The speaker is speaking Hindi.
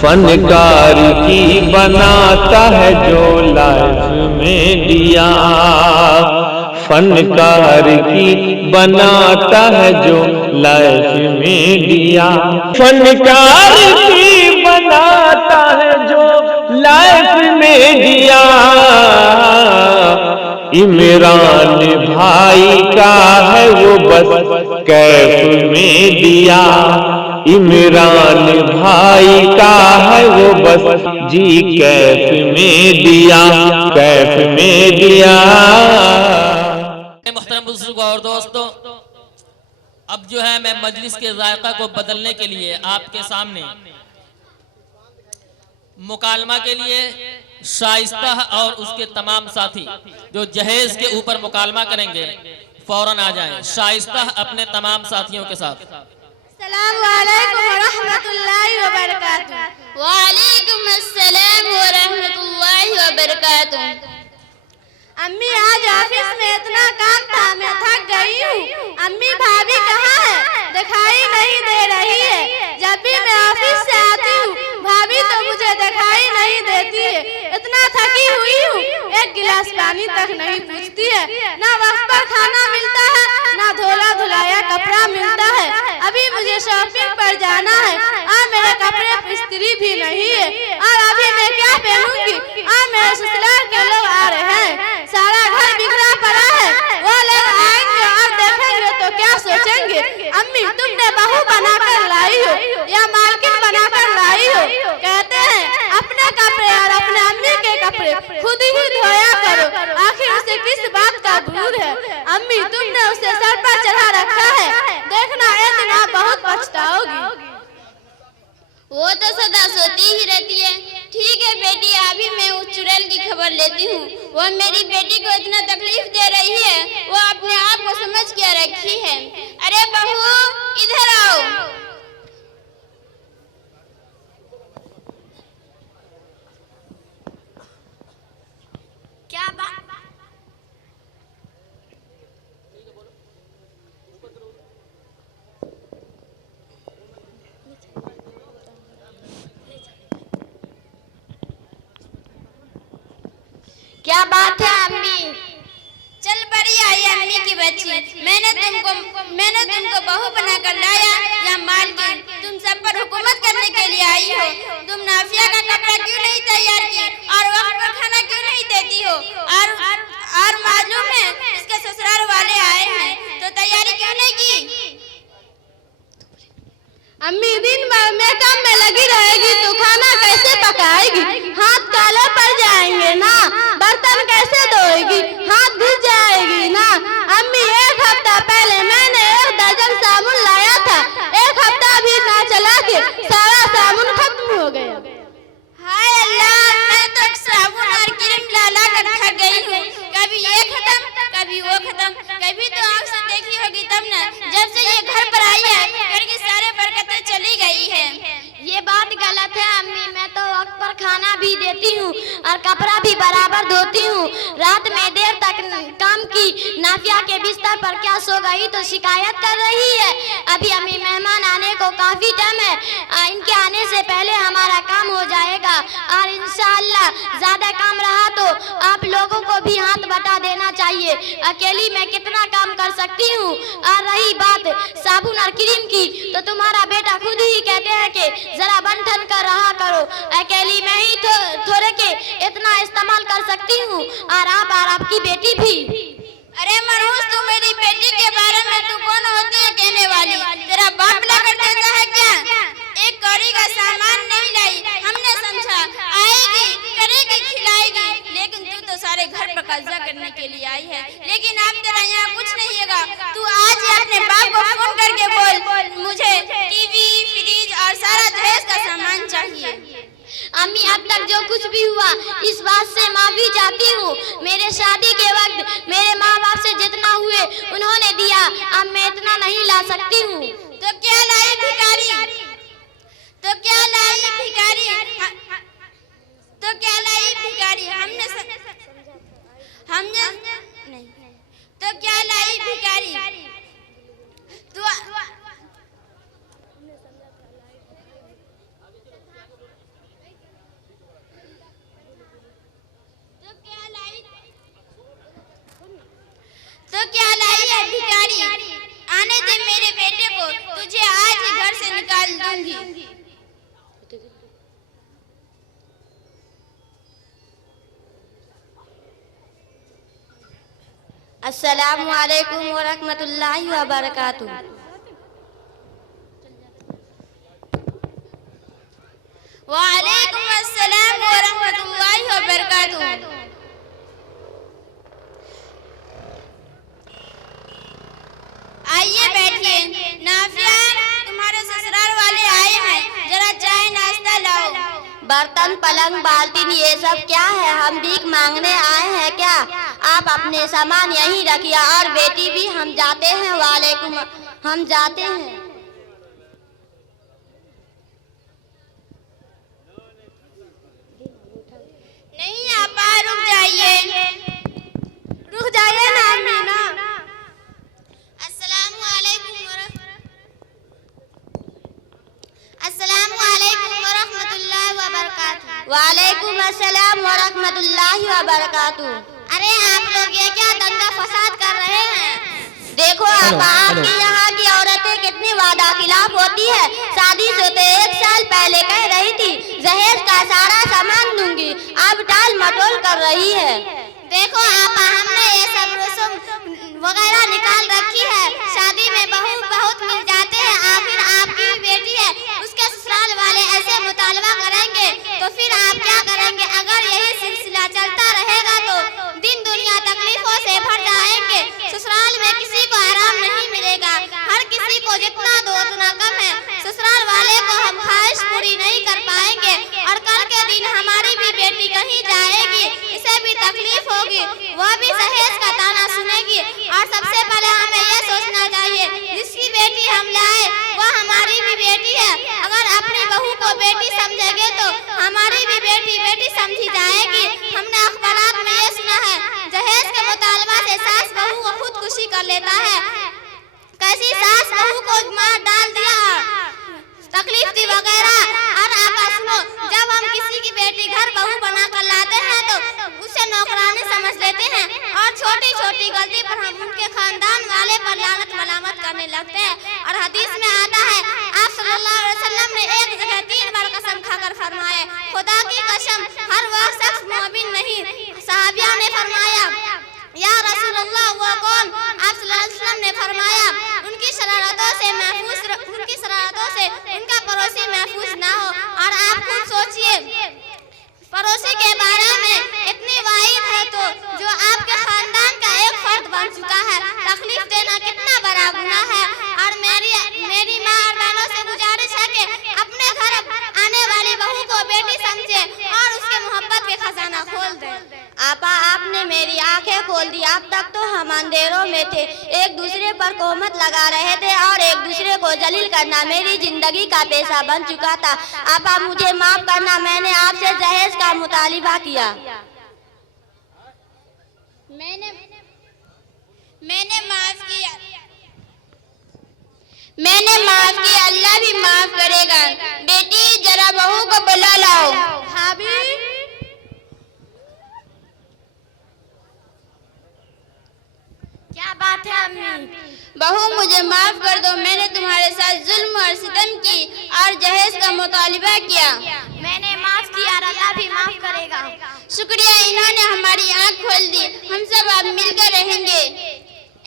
फनकार की बनाता है जो लाइफ में दिया, फनकार की बनाता है जो लाइफ में दिया, फनकार की बनाता है जो लाइफ में दिया। इमरान भाई का है वो बस कैफ में दिया, इमरान भाई का है वो बस जी कैफ में दिया, कैफ में दिया। मोहतरम बुजुर्ग और दोस्तों, अब जो है मैं मजलिस के जायका को बदलने के लिए आपके सामने मुकालमा के लिए शाइस्ता और उसके तमाम साथी जो जहेज के ऊपर मुकालमा करेंगे फौरन आ जाएं। शाइस्ता अपने तमाम साथियों के साथ। अस्सलामु अलैकुम व रहमतुल्लाहि व बरकातुहू। वालेकुम अस्सलाम व रहमतुल्लाहि व बरकातुहू। अम्मी आज ऑफिस में इतना काम था, मैं थक गई हूँ। अम्मी भाभी कहाँ है? दिखाई नहीं दे रही है। जब भी मैं ऑफिस से आती हूँ भाभी तो मुझे दिखाई नहीं देती है। इतना थकी हुई हूँ, एक गिलास पानी तक नहीं पूछती है। ना वक्त पर खाना मिलता है, ना धोला धुलाया कपड़ा मिलता है। अभी मुझे शॉपिंग पर जाना है और मेरे कपड़े इस्त्री भी नहीं है। और अभी मैं क्या पहनूंगी? और मेरे ससुराल के लोग आ रहे हैं, सारा घर बिखरा पड़ा है। वो लोग आएंगे और देखेंगे तो क्या सोचेंगे? अम्मी तुमने बहू बनाकर लाई हो या मालकिन बनाकर लाई हो? कहते हैं अपने कपड़े और अपने अम्मी के कपड़े खुद ही धोया करो, आखिर उसे किस बात का गुरूर है? अम्मी तुमने उसे सर पर चढ़ा रखा है, देखना एक दिन आप बहुत पछताओगी। वो तो सदा सोती ही रहती है। ठीक है बेटी, अभी मैं उस चुड़ैल की खबर लेती हूँ। वो मेरी बेटी को इतना तकलीफ दे रही है, वो अपने आप को समझ के रखी है। अरे बहू इधर आओ। क्या बात? क्या बात है अम्मी? चल बड़ी आई अम्मी की बच्ची, मैंने तुमको बहू बनाकर लाया या मालकिन? तुम सब पर हुकूमत करने के लिए आई हो। तुम नाफिया का कपड़ा क्यों नहीं तैयार की और वक्त पर खाना क्यों नहीं देती हो? और मालूम है इसके ससुराल वाले आए हैं तो तैयारी क्यों नहीं की? अम्मी दिन भर मेकअप में लगी रहेगी तो खाना कैसे पकाएगी? हाथ काले पड़ जाएंगे ना, बर्तन कैसे धोएगी? हाथ घिस जाएगी ना। अम्मी एक हफ्ता पहले मैंने 1 दर्जन साबुन लाया था, 1 हफ्ता भी ना चला के सारा साबुन खत्म हो गया। हाय अल्लाह, मैं तो साबुन और क्रीम ला कर थक गई हूँ। कभी ये खत्म कभी वो खत्म, कभी तो आँख से देखी होगी तब ना। जब से ये घर पर आई है घर की सारे बरकतें चली गई है। ये बात गलत है अम्मी, मैं तो वक्त पर खाना भी देती हूँ और कपड़ा भी बराबर धोती हूँ। रात में देर तक काम की, नाफिया के बिस्तर पर क्या सो गई तो शिकायत कर रही है। अभी अम्मी मेहमान आने को काफी टाइम है, इनके आने से पहले हमारा काम हो जाएगा और इंशाअल्लाह ज्यादा काम रहा तो आप लोगों को भी हाथ बटा देना चाहिए। अकेली मैं कितना काम कर सकती हूँ। और रही बात साबुन और क्रीम की तो तुम्हारा बेटा खुद ही कहते हैं कि जरा बन ठन कर रहा करो, अकेली मैं ही थोड़े के इतना इस्तेमाल कर सकती हूँ और आप और आपकी बेटी भी। अरे मनहूस, तू मेरी बेटी के बारे में तू कौन होती है कहने वाली? तेरा बाप ला कर देता है क्या? एक कौड़ी का सामान नहीं लाई, हमने समझा आएगी करेगी खिलाएगी, लेकिन तू तो सारे घर पर कब्जा करने के लिए आई है। लेकिन अब तेरा यहाँ कुछ नहीं होगा। तू आज ही अपने बाप को फोन करके बोल मुझे टीवी फ्रिज और सारा दहेज का सामान चाहिए। अम्मी अब तक जो कुछ भी हुआ इस बात से माफी चाहती हूँ। मेरे शादी के वक्त मेरे माँ बाप से जितना हुए उन्होंने दिया, अब मैं इतना नहीं ला सकती हूँ। तो क्या लाई भिखारी? तो क्या लाई भिखारी? तो क्या लाई भिखारी? हमने नहीं। तो क्या लाई भिखारी? तू अस्सलामु अलैकुम व रहमतुल्लाहि व बरकातुहू। वालेकुम अस्सलाम व रहमतुल्लाहि व बरकातुहू। आइए बैठिए। नाफिया, तुम्हारे ससुराल वाले आए हैं, जरा चाय नाश्ता लाओ। बर्तन, पलंग, बाल्टी ये सब क्या है? हम भीख मांगने आए हैं क्या? आप अपने सामान यहीं रखिए। और बेटी भी, हम जाते हैं। वालेकुम, हम जाते हैं। नहीं आपा, रुक जाइए, रुक जाइए ना मीना। वालेकुम अस्सलाम व रहमतुल्लाहि व बरकातुहू। अरे आप लोग ये क्या दंगा फसाद कर रहे हैं? देखो आपके यहाँ की औरतें कितनी वादा खिलाफ होती है। शादी से तो 1 साल पहले कह रही थी जहेज का सारा सामान दूंगी, अब टाल मटोल कर रही है। देखो आपा, हमने ये सब रस्म वगैरह निकाल रखी है। शादी में बहू बहुत मिल जाते हैं। आखिर आपकी बेटी है, उसके ससुराल वाले ऐसे मुतालबा करेंगे तो फिर आप क्या करेंगे? अगर यही सिलसिला चलता रहेगा तो दिन दुनिया तकलीफों से भर जाएंगे। ससुराल में किसी को आराम नहीं मिलेगा। हर किसी को जितना दो उतना कम है। ससुराल वाले को हम ख्वाहिश पूरी नहीं कर पाएंगे और कल के दिन हमारी भी बेटी कहीं जाएगी, इसे भी तकलीफ होगी, वह भी दहेज का ताना सुनेगी। और सबसे पहले हमें यह सोचना चाहिए जिसकी बेटी हम लाए वह हमारी भी बेटी है। अगर अपनी बहू को बेटी समझेंगे तो हमारी भी बेटी बेटी समझी जाएगी। हमने अखबारात में ये सुना है दहेज के मुतालबा से सास बहू को खुदकुशी कर लेता है। कैसी सास बहू को मार डाल दिया, तकलीफ दी वगैरह। और आपा सुनो, जब हम किसी की बेटी घर बहू बना कर लाते हैं तो उसे नौकरानी समझ लेते हैं और छोटी छोटी गलती पर हम उनके खानदान वाले पर लानत मलामत करने लगते हैं। और हदीस में आता है आप सल्लल्लाहु अलैहि वसल्लम ने एक जगह 3 बार कसम खाकर फरमाया, खुदा की कसम हर वह शख्स मोमिन नहीं। सहाबिया ने फरमाया या रसूलल्लाह, वो कौन? आप सल्लल्लाहु अलैहि वसल्लम ने फरमाया उनकी शरारतों से उनका पड़ोसी महफूज ना हो। और आप खुद सोचिए, पड़ोसी के बारे में इतनी वाइद है तो जो आपके खानदान का एक फर्द बन चुका है, तकलीफ देना कितना बड़ा गुनाह है। और मेरी माँ और बहनों से गुजारिश है कि अपने घर आने वाली बहू को बेटी समझे और उसके मोहब्बत के खजाना खोल दे। आपा, आपने मेरी आंखें खोल दी। अब तक तो हम अंधेरों में थे, एक दूसरे पर तोहमत लगा रहे थे और एक दूसरे को जलील करना मेरी जिंदगी का पेशा बन चुका था। आपा, मुझे माफ करना, मैंने आपसे दहेज का मुतालिबा किया। मैंने माफ किया, अल्लाह भी माफ करेगा। बेटी जरा बहू को बुला लाओ। भाभी, क्या बात है अम्मी? बहू मुझे माफ कर दो, मैंने तुम्हारे साथ जुल्म और सितम की और जहेज का मुतालिबा किया। मैंने माफ किया, अल्लाह भी माफ करेगा। शुक्रिया, इन्होंने हमारी आँख खोल दी। हम सब